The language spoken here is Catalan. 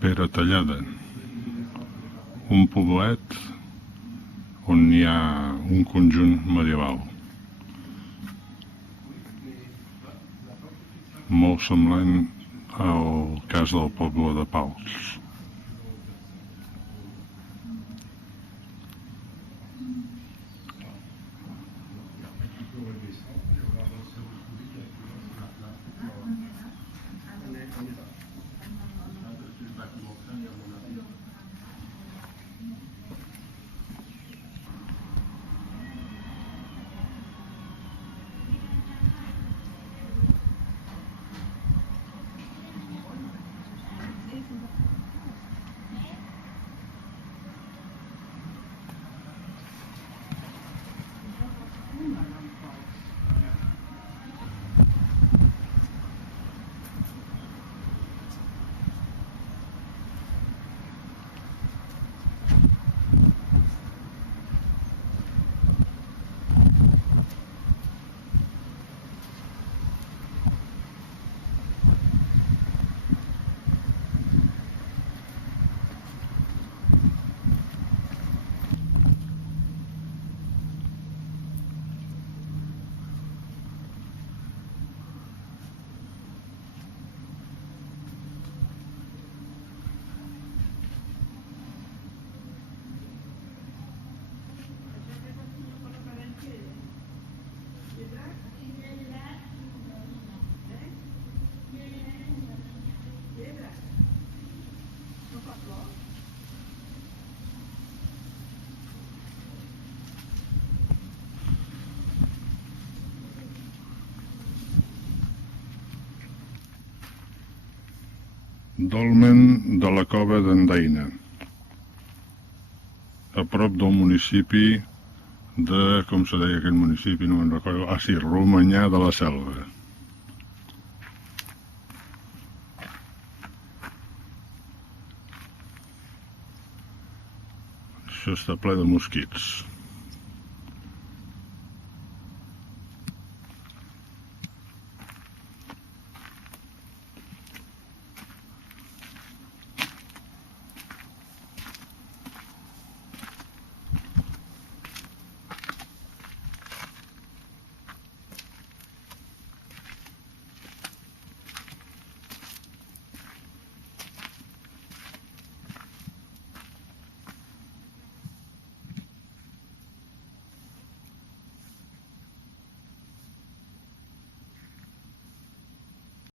Peratallada, un poblet on hi ha un conjunt medieval molt semblant al cas del poble de Pals. Dolmen de la Cova d'Andaina, a prop del municipi de, com se deia aquell municipi, no me'n recordo, sí, Romanyà de la Selva. Això està ple de mosquits.